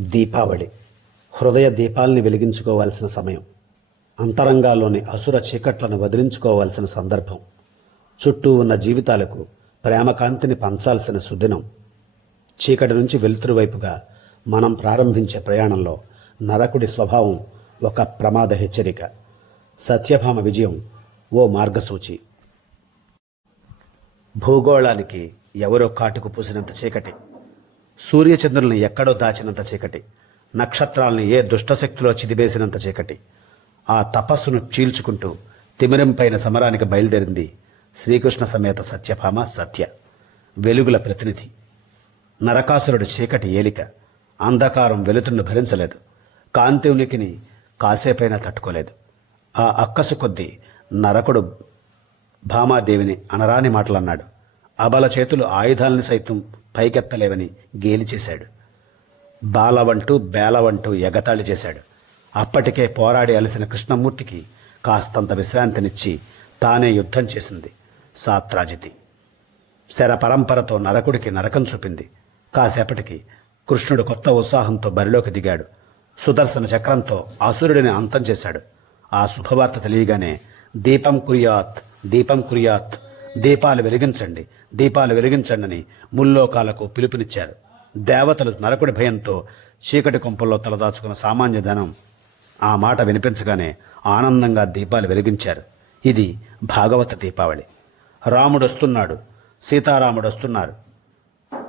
దీపావళి. హృదయ దీపాల్ని వెలిగించుకోవాల్సిన సమయం. అంతరంగాల్లోని అసుర చీకట్లను వదిలించుకోవాల్సిన సందర్భం. చుట్టూ ఉన్న జీవితాలకు ప్రేమకాంతిని పంచాల్సిన సుదినం. చీకటి నుంచి వెలుతురు వైపుగా మనం ప్రారంభించే ప్రయాణంలో నరకుడి స్వభావం ఒక ప్రమాద హెచ్చరిక. సత్యభామ విజయం ఓ మార్గసూచి. భూగోళానికి ఎవరో కాటుకు పూసినంత చీకటి. సూర్యచంద్రుల్ని ఎక్కడో దాచినంత చీకటి. నక్షత్రాల్ని ఏ దుష్టశక్తిలో చిదివేసినంత చీకటి. ఆ తపస్సును చీల్చుకుంటూ తిమిరంపైన సమరానికి బయలుదేరింది శ్రీకృష్ణ సమేత సత్యభామ సత్య. వెలుగుల ప్రతినిధి. నరకాసురుడి చీకటి ఏలిక. అంధకారం వెలుతురును భరించలేదు. కాంతి ఉనికిని కాసేపైనా తట్టుకోలేదు. ఆ అక్కసు కొద్దీ నరకుడు భామాదేవిని అనరాని మాటలన్నాడు. అబల చేతులు ఆయుధాలను సైతం పైకెత్తలేవని గేలి చేశాడు బాలవంటూ బేలవంటూ ఎగతాళి చేశాడు. అప్పటికే పోరాడి అలసిన కృష్ణమూర్తికి కాస్తంత విశ్రాంతినిచ్చి తానే యుద్ధం చేసింది. సాత్రాజితి. శర పరంపరతో నరకుడికి నరకం చూపింది. కాసేపటికి కృష్ణుడు కొత్త ఉత్సాహంతో బరిలోకి దిగాడు. సుదర్శన చక్రంతో అసురుడిని అంతం చేశాడు. ఆ శుభవార్త తెలియగానే దీపం కురియాత్ దీపం కురియాత్ దీపాలు వెలిగించండి దీపాలు వెలిగించండి అని ముల్లోకాలకు పిలుపునిచ్చారు. దేవతలు నరకుడి భయంతో చీకటి కొంపల్లో తలదాచుకున్న సామాన్య ధనం ఆ మాట వినిపించగానే ఆనందంగా దీపాలు వెలిగించారు. ఇది భాగవత దీపావళి. రాముడు వస్తున్నాడు సీతారాముడు వస్తున్నారు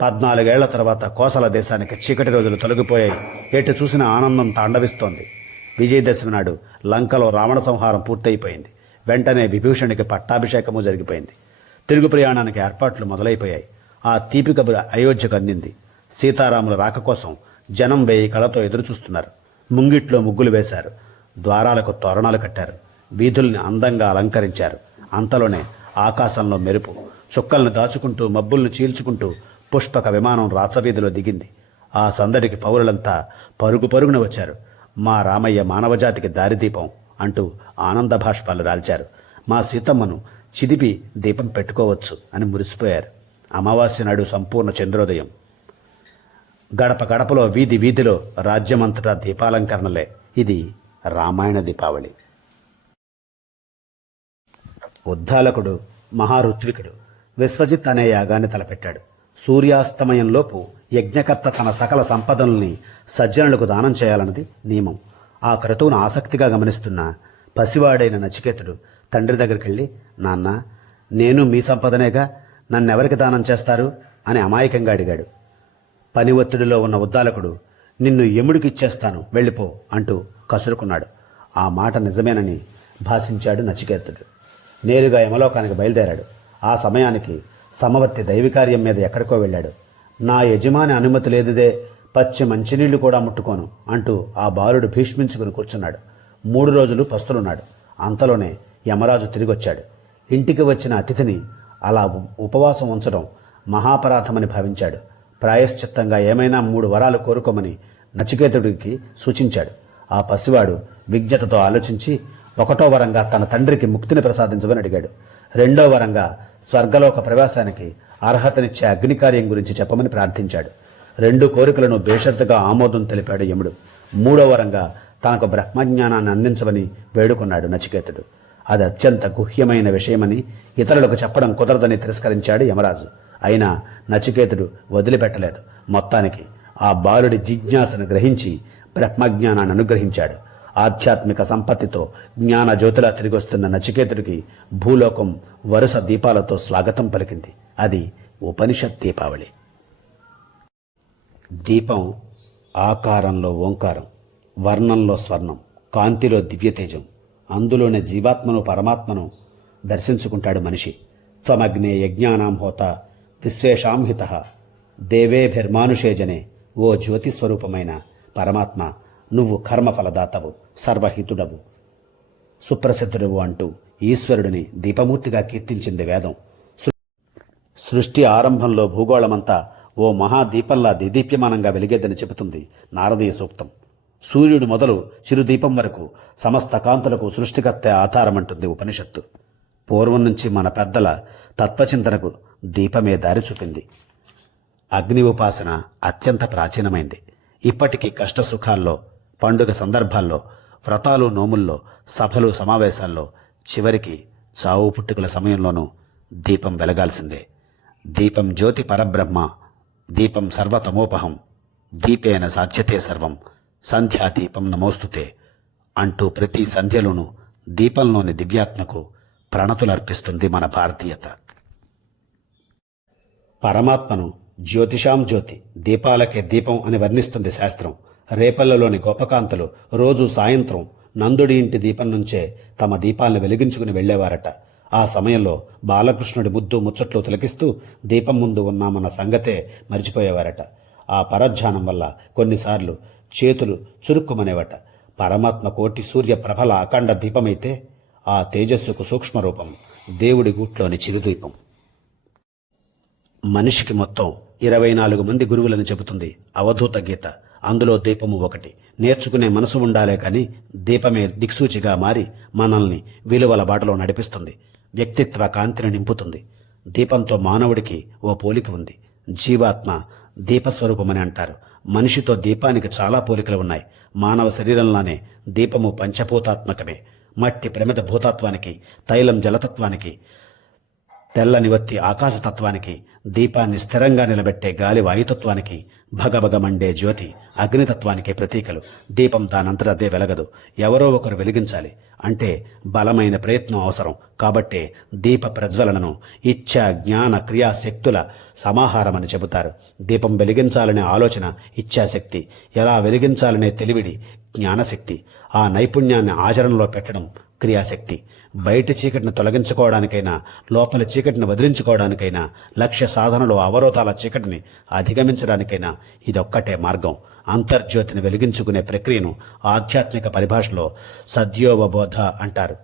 పద్నాలుగేళ్ళ తర్వాత కోసల దేశానికి చీకటి రోజులు తొలగిపోయాయి. ఎటు చూసిన ఆనందం తాండవిస్తోంది. విజయదశమి నాడు లంకలో రావణ సంహారం పూర్తయిపోయింది. వెంటనే విభీషణికి పట్టాభిషేకము జరిగిపోయింది. తిరుగు ప్రయాణానికి ఏర్పాట్లు మొదలైపోయాయి. ఆ తీపి కబురు అయోధ్యకు అందింది. సీతారాముల రాక కోసం జనం వేయి కళతో ఎదురుచూస్తున్నారు. ముంగిట్లో ముగ్గులు వేశారు. ద్వారాలకు తోరణాలు కట్టారు. వీధుల్ని అందంగా అలంకరించారు. అంతలోనే ఆకాశంలో మెరుపు. చుక్కల్ని దాచుకుంటూ మబ్బుల్ని చీల్చుకుంటూ పుష్పక విమానం రాచవీధిలో దిగింది. ఆ సందడికి పౌరులంతా పరుగు పరుగున వచ్చారు. మా రామయ్య మానవజాతికి దారిదీపం అంటూ ఆనంద భాష్పాలు రాల్చారు. మా సీతమ్మను చిదిపి దీపం పెట్టుకోవచ్చు అని మురిసిపోయారు. అమావాస్య నాడు సంపూర్ణ చంద్రోదయం. గడప గడపలో వీధి వీధిలో రాజ్యమంతటా దీపాలంకరణలే. ఇది రామాయణ దీపావళి. ఉద్దాలకుడు మహారుత్వికుడు విశ్వజిత్ అనే యాగాన్ని తలపెట్టాడు. సూర్యాస్తమయంలోపు యజ్ఞకర్త తన సకల సంపదల్ని సజ్జనులకు దానం చేయాలన్నది నియమం. ఆ క్రతువును ఆసక్తిగా గమనిస్తున్న పసివాడైన నచికేతుడు తండ్రి దగ్గరికి వెళ్ళి నాన్న నేను మీ సంపదనేగా నన్నెవరికి దానం చేస్తారు? అని అమాయకంగా అడిగాడు. పని ఒత్తిడిలో ఉన్న ఉద్దాలకుడు నిన్ను ఎముడికిచ్చేస్తాను వెళ్ళిపో అంటూ కసురుకున్నాడు. ఆ మాట నిజమేనని భాషించాడు నచికేతుడు. నేరుగా యమలోకానికి బయలుదేరాడు. ఆ సమయానికి సమవర్తి దైవికార్యం మీద ఎక్కడికో వెళ్ళాడు. నా యజమాని అనుమతి లేదుదే పచ్చి మంచినీళ్ళు కూడా ముట్టుకోను అంటూ ఆ బాలుడు భీష్మించుకుని కూర్చున్నాడు. మూడు రోజులు పస్తులున్నాడు. అంతలోనే యమరాజు తిరిగొచ్చాడు. ఇంటికి వచ్చిన అతిథిని అలా ఉపవాసం ఉంచడం మహాపరాధమని భావించాడు. ప్రాయశ్చిత్తంగా ఏమైనా మూడు వరాలు కోరుకోమని నచికేతుడికి సూచించాడు. ఆ పసివాడు విజ్ఞతతో ఆలోచించి ఒకటో వరంగా తన తండ్రికి ముక్తిని ప్రసాదించమని అడిగాడు. రెండో వరంగా స్వర్గలోక ప్రవేశానికి అర్హతనిచ్చే అగ్నికార్యం గురించి చెప్పమని ప్రార్థించాడు. రెండు కోరికలను బేషరతుగా ఆమోదం తెలిపాడు యముడు. మూడో వరంగా తనకు బ్రహ్మజ్ఞానాన్ని అందించమని వేడుకున్నాడు నచికేతుడు. అది అత్యంత గుహ్యమైన విషయమని ఇతరులకు చెప్పడం కుదరదని తిరస్కరించాడు యమరాజు. అయినా నచికేతుడు వదిలిపెట్టలేదు. మొత్తానికి ఆ బాలుడి జిజ్ఞాసను గ్రహించి బ్రహ్మజ్ఞానాన్ని అనుగ్రహించాడు. ఆధ్యాత్మిక సంపత్తితో జ్ఞాన జ్యోతిలా తిరిగొస్తున్న నచికేతుడికి భూలోకం వరుస దీపాలతో స్వాగతం పలికింది. అది ఉపనిషత్ దీపావళి. దీపం ఆకారంలో ఓంకారం వర్ణంలో స్వర్ణం కాంతిలో దివ్యతేజం అందులోనే జీవాత్మను పరమాత్మను దర్శించుకుంటాడు మనిషి. త్వమగ్నే యజ్ఞానాం హోత విశ్వేషాంహిత దేవేభిర్మానుషేజనే ఓ జ్యోతి స్వరూపమైన పరమాత్మ నువ్వు కర్మఫలదాతవు సర్వహితుడవు. సుప్రసిద్ధుడవు అంటూ ఈశ్వరుడిని దీపమూర్తిగా కీర్తించింది వేదం. సృష్టి ఆరంభంలో భూగోళమంతా ఓ మహాదీపంలా దిదీప్యమానంగా వెలిగేద్దని చెబుతుంది నారదీయ సూక్తం. సూర్యుడు మొదలు చిరుదీపం వరకు సమస్త కాంతులకు సృష్టికర్త ఆధారమంటుంది ఉపనిషత్తు. పూర్వం నుంచి మన పెద్దల తత్వచింతనకు దీపమే దారి చూపింది. అగ్ని ఉపాసన అత్యంత ప్రాచీనమైంది. ఇప్పటికీ కష్ట సుఖాల్లో పండుగ సందర్భాల్లో వ్రతాలు నోముల్లో సభలు సమావేశాల్లో చివరికి చావు పుట్టుకల సమయంలోనూ దీపం వెలగాల్సిందే. దీపం జ్యోతి పరబ్రహ్మ దీపం సర్వతమోపహం దీపేన సాధ్యతే సర్వం. సంధ్యా దీపం నమోస్తుతే అంటూ ప్రతి సంధ్యలోనూ దీపంలోని దివ్యాత్మకు ప్రణతులర్పిస్తుంది మన భారతీయత. పరమాత్మను జ్యోతిషాం జ్యోతి దీపాలకే దీపం అని వర్ణిస్తుంది శాస్త్రం. రేపల్లలోని గోపకాంతలు రోజు సాయంత్రం నందుడి ఇంటి దీపం నుంచే తమ దీపాలను వెలిగించుకుని వెళ్ళేవారట ఆ సమయంలో బాలకృష్ణుడి ముద్దు ముచ్చట్లు తిలకిస్తూ దీపం ముందు ఉన్నామన్న సంగతే మరిచిపోయేవారట. ఆ పరధ్యానం వల్ల కొన్నిసార్లు చేతులు చురుక్కుమనేవట. పరమాత్మ కోటి సూర్య ప్రభల అఖండ దీపమైతే ఆ తేజస్సుకు సూక్ష్మ రూపం దేవుడి గూట్లోని చిరుదీపం. మనిషికి మొత్తం ఇరవై నాలుగు మంది గురువులని చెబుతుంది అవధూత గీత. అందులో దీపము ఒకటి. నేర్చుకునే మనసు ఉండాలే కాని దీపమే దిక్సూచిగా మారి మనల్ని విలువల బాటలో నడిపిస్తుంది. వ్యక్తిత్వ కాంతిని నింపుతుంది. దీపంతో మానవుడికి ఓ పోలిక ఉంది. జీవాత్మ దీపస్వరూపమని అంటారు. మనిషితో దీపానికి చాలా పోలికలు ఉన్నాయి. మానవ శరీరంలోనే దీపము పంచభూతాత్మకమే. మట్టి ప్రమిద భూతత్వానికి తైలం జలతత్వానికి తెల్లని వత్తి ఆకాశతత్వానికి దీపాన్ని స్థిరంగా నిలబెట్టే గాలి వాయుతత్వానికి భగభగ మండే జ్యోతి అగ్నితత్వానికి ప్రతీకలు. దీపం దానంతట అదే వెలగదు. ఎవరో ఒకరు వెలిగించాలి. అంటే బలమైన ప్రయత్నం అవసరం. కాబట్టే దీప ప్రజ్వలనను ఇచ్ఛ జ్ఞాన క్రియాశక్తుల సమాహారమని చెబుతారు. దీపం వెలిగించాలనే ఆలోచన ఇచ్ఛాశక్తి ఎలా వెలిగించాలనే తెలివిడి జ్ఞానశక్తి. ఆ నైపుణ్యాన్ని ఆచరణలో పెట్టడం క్రియాశక్తి. బయట చీకటిని తొలగించుకోవడానికైనా లోపల చీకటిని వదిలించుకోవడానికైనా లక్ష్య సాధనలో అవరోధాల చీకటిని అధిగమించడానికైనా ఇదొక్కటే మార్గం. అంతర్జ్యోతిని వెలిగించుకునే ప్రక్రియను ఆధ్యాత్మిక పరిభాషలో సద్యోవబోధ అంటారు.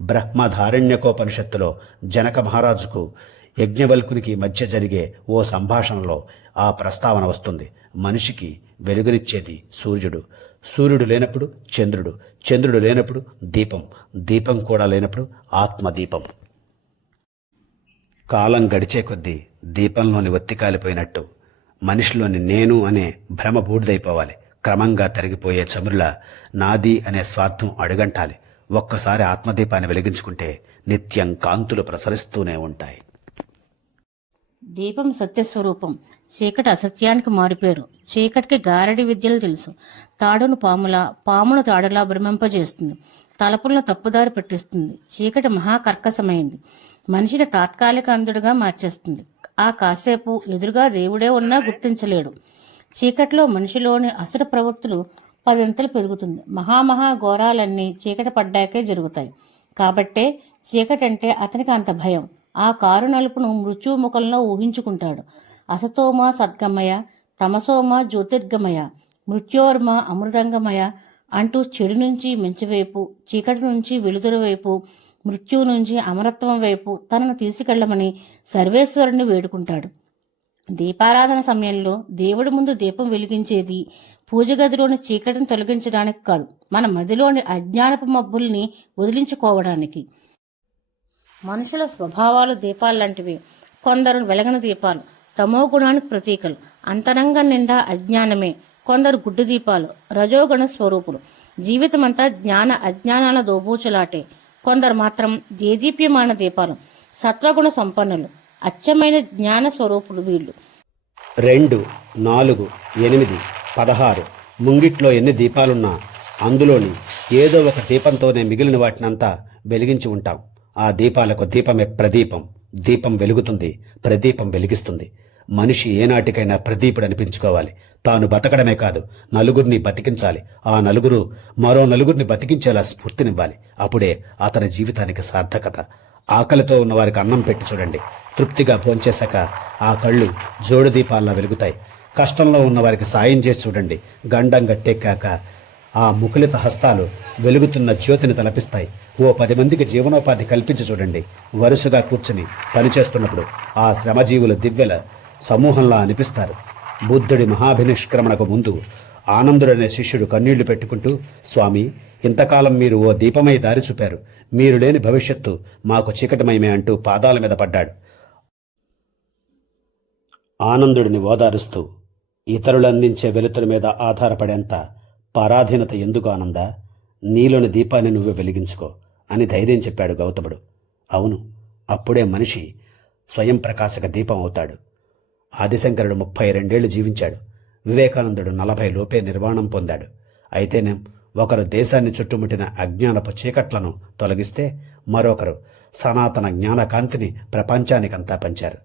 బ్రహ్మధారణ్యకోపనిషత్తులో జనక మహారాజుకు యజ్ఞవల్కునికి మధ్య జరిగే ఓ సంభాషణలో ఆ ప్రస్తావన వస్తుంది. మనిషికి వెలుగునిచ్చేది సూర్యుడు. సూర్యుడు లేనప్పుడు చంద్రుడు చంద్రుడు లేనప్పుడు దీపం దీపం కూడా లేనప్పుడు ఆత్మదీపం. కాలం గడిచే కొద్దీ దీపంలోని ఒత్తి కాలిపోయినట్టు మనిషిలోని నేను అనే భ్రమ బూడిదైపోవాలి. క్రమంగా తరిగిపోయే చమురుల నాది అనే స్వార్థం అడుగంటాలి. ఒక్కసారి ఆత్మదీపాన్ని వెలిగించుకుంటే నిత్యం కాంతులు ప్రసరిస్తూనే ఉంటాయి. దీపం సత్యస్వరూపం. చీకటి అసత్యానికి మారిపోయారు చీకటికి గారడి విద్యలు తెలుసు. తాడును పాములా పామును తాడులా భ్రమింపజేస్తుంది. తలపులను తప్పుదారి పెట్టిస్తుంది. చీకటి మహాకర్కసమైంది మనిషిని తాత్కాలిక అంధుడుగా మార్చేస్తుంది. ఆ కాసేపు ఎదురుగా దేవుడే ఉన్నా గుర్తించలేడు. చీకటిలో మనిషిలోని అసుర ప్రవృత్తులు పదింతలు పెరుగుతుంది. మహామహా ఘోరాలన్నీ చీకటి పడ్డాకే జరుగుతాయి. కాబట్టే చీకటంటే అతనికి అంత భయం. ఆ కారు నలుపును మృత్యుముఖంలో ఊహించుకుంటాడు. అసతోమ సద్గమయ తమసోమ జ్యోతిర్గమయ మృత్యోర్మ అమృతంగమయ అంటూ చెడు నుంచి మంచివైపు చీకటి నుంచి వెలుతురు వైపు మృత్యువు నుంచి అమరత్వం వైపు తనను తీసుకెళ్ళమని సర్వేశ్వరుని వేడుకుంటాడు. దీపారాధన సమయంలో దేవుడి ముందు దీపం వెలిగించేది పూజ గదిలోని చీకటిని తొలగించడానికి కాదు మన మదిలోని అజ్ఞానపు మబ్బుల్ని వదిలించుకోవడానికి. మనుషుల స్వభావాలు దీపాల్లాంటివి కొందరు వెలగని దీపాలు తమో గుణానికి ప్రతీకలు. అంతరంగం నిండా అజ్ఞానమే. కొందరు గుడ్డు దీపాలు రజోగుణ స్వరూపులు. జీవితమంతా జ్ఞాన అజ్ఞానాల దోబూచులాటే. కొందరు మాత్రం దేదీప్యమాన దీపాలు సత్వగుణ సంపన్నులు అచ్చమైన జ్ఞాన స్వరూపులు వీళ్ళు. రెండు నాలుగు ఎనిమిది పదహారు ముంగిట్లో ఎన్ని దీపాలున్నా అందులోని ఏదో ఒక దీపంతోనే మిగిలిన వాటినంతా వెలిగించి ఉంటాం. ఆ దీపాలకు దీపమే ప్రదీపం. దీపం వెలుగుతుంది ప్రదీపం వెలిగిస్తుంది. మనిషి ఏనాటికైనా ప్రదీపుడు అనిపించుకోవాలి. తాను బతకడమే కాదు నలుగురిని బతికించాలి. ఆ నలుగురు మరో నలుగురిని బతికించేలా స్ఫూర్తినివ్వాలి. అప్పుడే అతని జీవితానికి సార్థకత. ఆకలితో ఉన్న వారికి అన్నం పెట్టి చూడండి. తృప్తిగా భోంచేశాక ఆ కళ్ళు జోడు దీపాల్లా వెలుగుతాయి. కష్టంలో ఉన్న వారికి సాయం చేసి చూడండి. గండం గట్టెక్కాక ఆ ముకులిత హస్తాలు వెలుగుతున్న జ్యోతిని తలపిస్తాయి. ఓ పది మందికి జీవనోపాధి కల్పించి చూడండి. వరుసగా కూర్చుని పనిచేస్తున్నప్పుడు ఆ శ్రమజీవుల దివ్యల సమూహంలా అనిపిస్తారు. బుద్ధుడి మహాభినిష్క్రమణకు ముందు ఆనందుడనే శిష్యుడు కన్నీళ్ళు పెట్టుకుంటూ స్వామి ఇంతకాలం మీరు ఓ దీపమై దారి చూపారు. మీరు లేని భవిష్యత్తు మాకు చీకటమయమే అంటూ పాదాల మీద పడ్డాడు. ఆనందుడిని ఓదారుస్తూ ఇతరులందించే వెలుతురు మీద ఆధారపడేంత పరాధీనత ఎందుకు ఆనంద? నీలోని దీపాన్ని నువ్వే వెలిగించుకో అని ధైర్యం చెప్పాడు గౌతముడు. అవును అప్పుడే మనిషి స్వయం ప్రకాశక దీపం అవుతాడు. ఆదిశంకరుడు ముప్పై రెండేళ్ళు జీవించాడు. వివేకానందుడు నలభై లోపే నిర్వాణం పొందాడు. అయితేనేం ఒకరు దేశాన్ని చుట్టుముట్టిన అజ్ఞానపు చీకట్లను తొలగిస్తే మరొకరు సనాతన జ్ఞానకాంతిని ప్రపంచానికంతా పంచారు.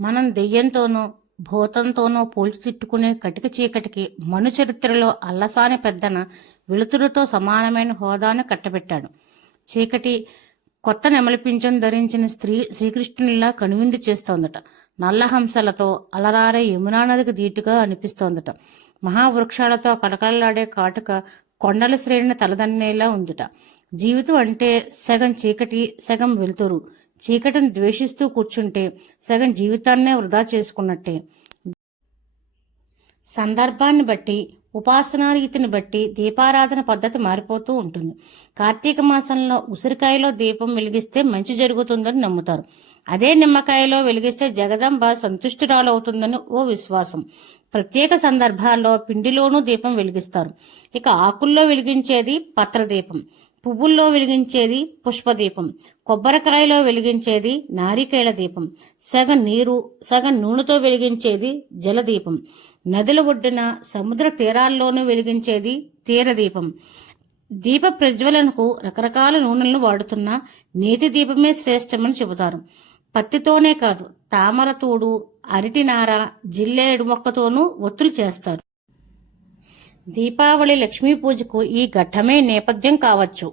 మనం దెయ్యంతోనూ భూతంతోనో పోల్చి తిట్టుకునే కటిక చీకటికి మను చరిత్రలో అల్లసాని పెద్దన వెలుతురుతో సమానమైన హోదాను కట్టబెట్టాడు. చీకటి కొత్త నెమలిపించం ధరించిన స్త్రీ శ్రీకృష్ణునిలా కనువిందు చేస్తోందట. నల్లహంసలతో అలరారే యమునా నదికి దీటుగా అనిపిస్తోందట. మహావృక్షాలతో కడకడలాడే కాటుక కొండల శ్రేణిని తలదన్నేలా ఉందిట. జీవితం అంటే సగం చీకటి సగం వెలుతురు. చీకటిని ద్వేషిస్తూ కూర్చుంటే సగం జీవితాన్నే వృధా చేసుకున్నట్టే. సందర్భాన్ని బట్టి ఉపాసనా రీతిని బట్టి దీపారాధన పద్ధతి మారిపోతూ ఉంటుంది. కార్తీక మాసంలో ఉసిరికాయలో దీపం వెలిగిస్తే మంచి జరుగుతుందని నమ్ముతారు. అదే నిమ్మకాయలో వెలిగిస్తే జగదంబ సంతుష్టురాలవుతుందని ఓ విశ్వాసం. ప్రత్యేక సందర్భాల్లో పిండిలోనూ దీపం వెలిగిస్తారు. ఇక ఆకుల్లో వెలిగించేది పత్రదీపం. పువ్వుల్లో వెలిగించేది పుష్పదీపం కొబ్బరికాయలో వెలిగించేది నారికేళ దీపం సగం నీరు సగం నూనెతో వెలిగించేది జలదీపం నదుల ఒడ్డున సముద్ర తీరాల్లోనూ వెలిగించేది తీరదీపం. దీప ప్రజ్వలనకు రకరకాల నూనెలను వాడుతున్న నేతి దీపమే శ్రేష్టమని చెబుతారు. పత్తితోనే కాదు తామరతూడు అరటినార జిల్లేడు మొక్కతోనూ ఒత్తులు చేస్తారు. దీపావళి లక్ష్మీ పూజకు ఈ ఘట్టమే నేపథ్యం కావచ్చు.